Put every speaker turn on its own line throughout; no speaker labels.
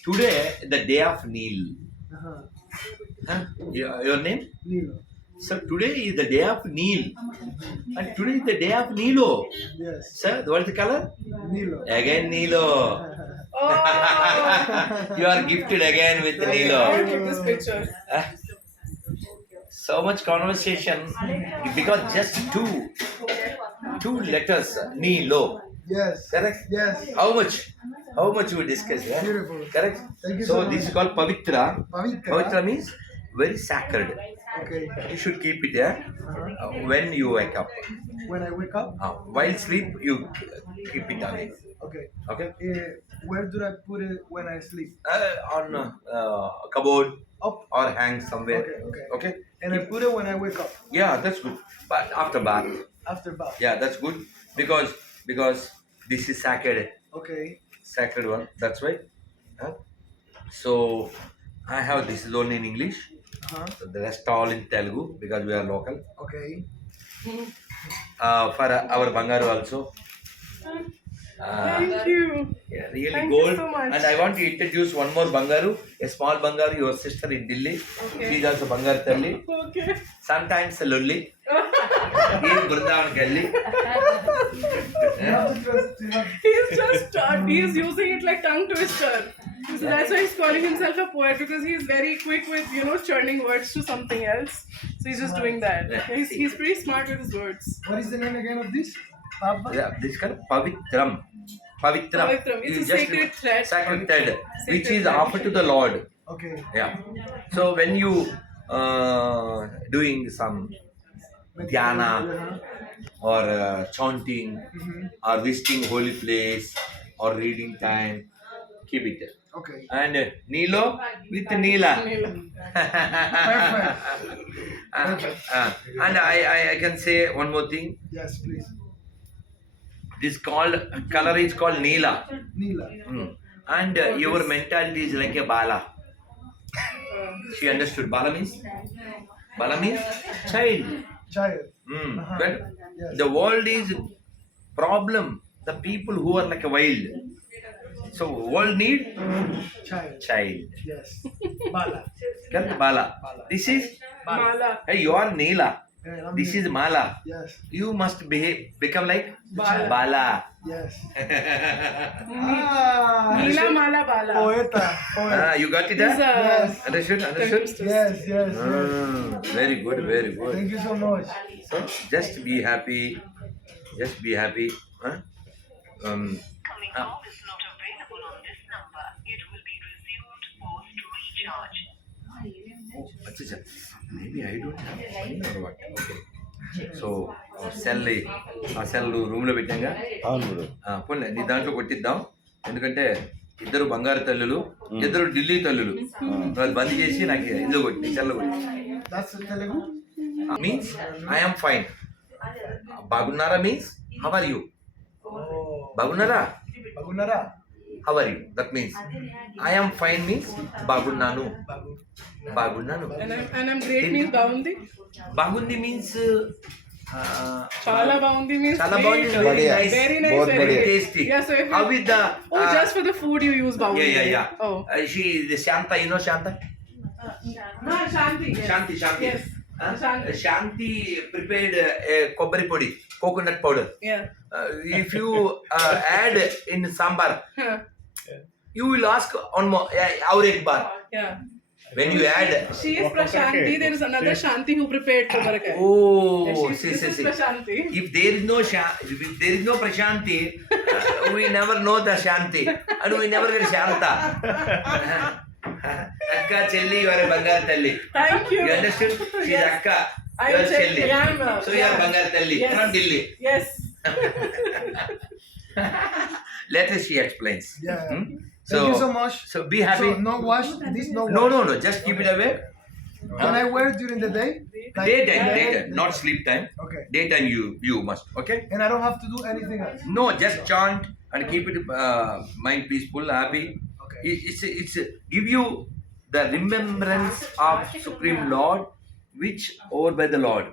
today the day of Neil.
Uh-huh.
Huh? Your name?
Nilo.
Sir, today is the day of Neil. And today is the day of Nilo.
Yes.
Sir, what is the color?
Nilo.
Again Nilo.
Oh,
You are gifted again with
I
Nilo.
will keep this picture.
So much conversation because just two letters Nilo.
Yes.
Correct?
Yes.
How much? How much we discussed? Yeah?
Beautiful.
Correct?
Thank you
So
so much.
this is called Pavitra.
Pavitra.
Pavitra means very sacred.
Okay.
You should keep it there when you wake up.
When I wake up.
While sleep, you keep it away.
Okay.
Okay?
Where do I put it when I sleep?
On cupboard
Up.
or hang somewhere.
Okay. Okay.
Okay?
And I put it when I wake up.
Yeah, that's good. But after bath.
After bath.
Yeah, that's good because this is
Okay.
sacred one. That's why. Huh? So I have this is only in English.
Uh-huh.
So the rest all in Telugu because we are local.
Okay.
For our Bangaru also.
Thank you.
Yeah, really
Thank you
gold.
so much.
And I want to introduce one more Bangaru, a small Bangaru, your sister in Delhi.
Okay.
She is also Bangaru Talli.
Okay.
Sometimes Lulli. He is Brindavan Galli.
You have to trust.
He's using it like tongue twister. So that's why he's calling himself a poet, because he's very quick with, churning words to something else. So he's just doing that.
Yeah.
He's pretty smart with his words.
What is the name again of this? Papa?
Yeah, this is called Pavitram. Pavitram.
Pavitram. It's
You
a sacred thread.
Sacred thread, which
Sacred
is
thread.
offered to the Lord.
Okay.
Yeah. So when you doing some dhyana or chanting or visiting holy place or reading time, keep it there.
Okay.
And Nilo with Neela. And I can say one more thing.
Yes, please.
This color is called Neela.
Neela.
And your mentality is like a Bala. She understood. Bala means child.
Child.
But
Yes.
the world is problem. The people who are like a wild. So world need child.
Yes. Bala.
Correct? Bala. This is
Mala.
hey, you are Neela.
Yeah,
This is Mala.
Yes.
You must become like
Bala.
Bala.
Yes.
Neela Mala Bala.
Poeta.
You got it?
He's
Huh?
Yes.
Understood? Understood?
Yes. Yes.
Very good, very good.
Thank you so much.
So just be happy. Just be happy. Huh?
Incoming call is not available on this number. It will be resumed post recharge.
Acha. Maybe I don't have money or what? Okay. So cell రూమ్లో పెట్టాగా పోన్లే నీ దాంట్లో కొట్టిద్దాం. ఎందుకంటే ఇద్దరు బంగారు తల్లులు, ఇద్దరు ఢిల్లీ తల్లులు. వాళ్ళు బంద్ చేసి నాకు ఇందులో కొట్టి సెల్లో కొట్టి.
That's Telugu?
Means I'm fine. బాగున్నారా మీన్స్ హౌ ఆర్ యూ. బాగున్నారా
Bagunara.
How are you. That means I'm fine means బాగున్నాను. బాగున్నాను.
And I'm great means Baundi.
బాగుంది మీన్స్
Chala Baundi means
చాలా
great.
బాగుంది. Very nice.
Very nice.
Both
Very
बढ़िया.
Tasty.
Yeah, so if
How
you-
with the
just for the food you use Baundi.
yeah.
Oh.
She the Shanta, you know Shanta?
Shanti. Yes.
Shanti.
Yes. Shanti.
Shanti prepared kobbari podi, coconut powder.
Yeah.
If you add in sambar,
Huh.
you will ask on more our egg bar.
Yeah.
When you add,
She is Prashanti. There is another Shanti who prepared Kobarkai.
oh,
This is
see.
Prashanti.
If there is no Prashanti, we never know the Shanti, and we never get Shanta. Akka Chelli, you are a Bangar Talli.
Thank you.
You understood? She is
Yes.
Akka.
I
You are
checked.
Chelli.
Yeah, I'm,
So you are
yeah.
Bangar Talli
Yes.
from Delhi.
Yes.
Later she explains.
Yeah.
Hmm?
Thank you so much.
So be happy.
So no wash. This no wash.
No. Just keep it away.
Can I wear it during the day? Like-
Daytime, not sleep time.
Okay.
Daytime you must. Okay.
And I don't have to do anything else.
No, just chant and keep it mind peaceful, happy.
Okay.
It's give you the remembrance of Supreme Lord, which over by the Lord.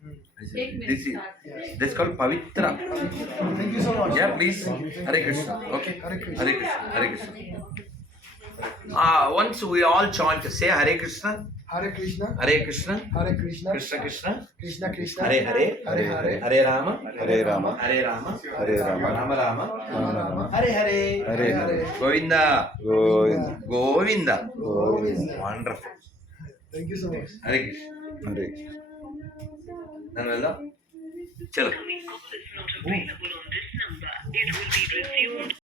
This called Pavitra.
Thank you so much.
Yeah, please. Hare Krishna. Okay.
Hare Krishna.
Hare Krishna. Hare Krishna. Once we all chant, say Hare Krishna,
Hare Krishna,
Hare Krishna,
Hare Krishna,
Krishna Krishna,
Krishna Krishna,
Hare Hare,
Hare Hare,
Hare Rama,
Hare Rama,
Hare Rama,
Hare Rama,
Rama Rama,
Rama Rama,
Hare Hare,
Hare Hare,
Govinda,
Govinda,
Govinda.
Govinda.
Wonderful.
Thank you so much.
Hare Krishna.
Hare.
Then వెళ్దాం చలో
Incoming call is not available on this number. It will be resumed.